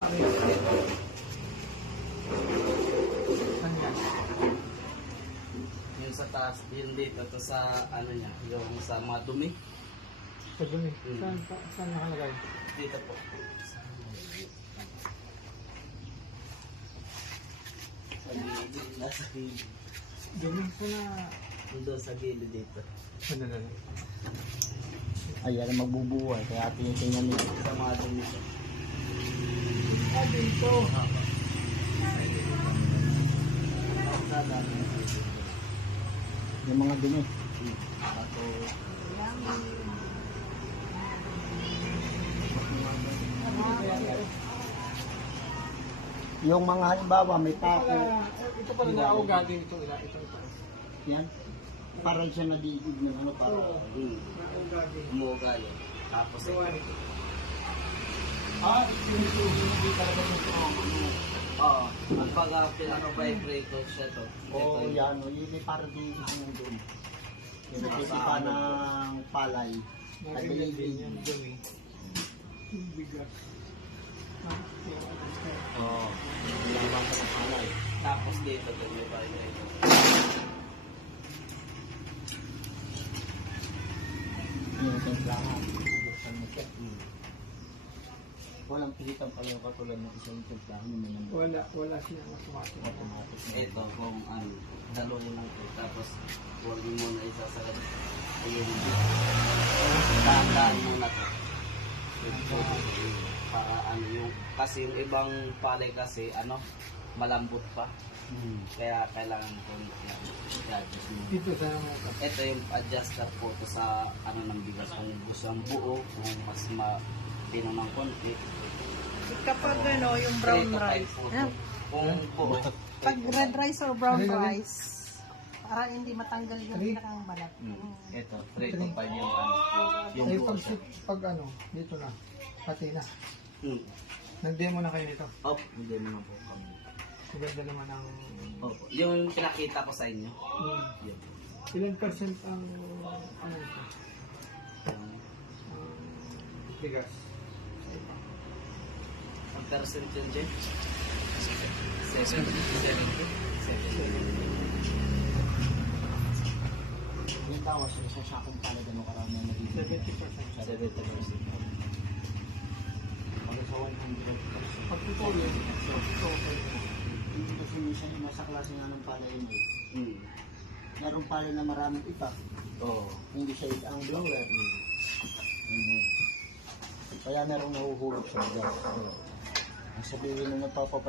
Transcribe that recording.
Yung sa taas, yung dito, to sa ano niya, yung sa madumi. Sa dumi. Saan nakalagay? Dito po. Sa gilid, nasa gilid. Dumi po na. Doon sa gilid dito. Ano na lang? Ayan, magbubuhay. Kaya tinitingnan nila. Sa madumi siya. Dito. Yung mga dumi. Yung mga halimbawa, may tako. Ito pala nauga din ito. Ito. Yan. Parang siya nadidig ng ano para. Nauga din. Umuga yun. Tapos ito. Hindi talaga ito. Oo. Pag pinaka-vibrator siya to. Oo, Ito yan. Yun ay parang didig ng doon. Yung nagtitipa ng palay. Nagiging din yung dumi. Bigat. Oo. Lamang sa palay. Tapos dito din may vibrator. Yung templahan. Buksan mo siya. Walang pilitan pala yung katulad ng isang templahan. Wala siya automatic. Automatic. Ito kung ano, dalawin mo ito. Tapos huwag mo na isasalat. Ayun. Dahan-dahan mo na ito. Para ano yung, kasi yung ibang palay kasi ano, malambot pa. Kaya kailangan ko i-adjust mo. Dito sa Ito yung adjuster po to sa ano ng bigas. Kung gusto ang buo, kung mas matino ng konti. Kapag ano, yung brown 3 to 5 rice. po to. Yan. Kung buo, Pag red rice or brown Ano, ano? rice, para hindi matanggal yung pinakang balat. ito, 3 to 5 yung ano. Yung ay buo siya. pag ano, dito na. Pati na. Nag-demo na kayo nito. Oh, hindi mo na po kami. Maganda naman ang Opo. Yung pinakita ko sa inyo. Yun. ilan percent ang ano ito? Bigas. Ang percent yun, Jen? 70. Yung tawas sa sakong palay gano'ng karami ang nagiging 70%. 70%. Pag sa 100%. Pag tutuloy, okay. Hindi kasi minsan yung nasa klase nga ng palay yun eh. Merong palay na maraming ipa. Oo. Hindi siya ang blower. Kaya merong nahuhulog sa gas. Ang sabihin na napapapay.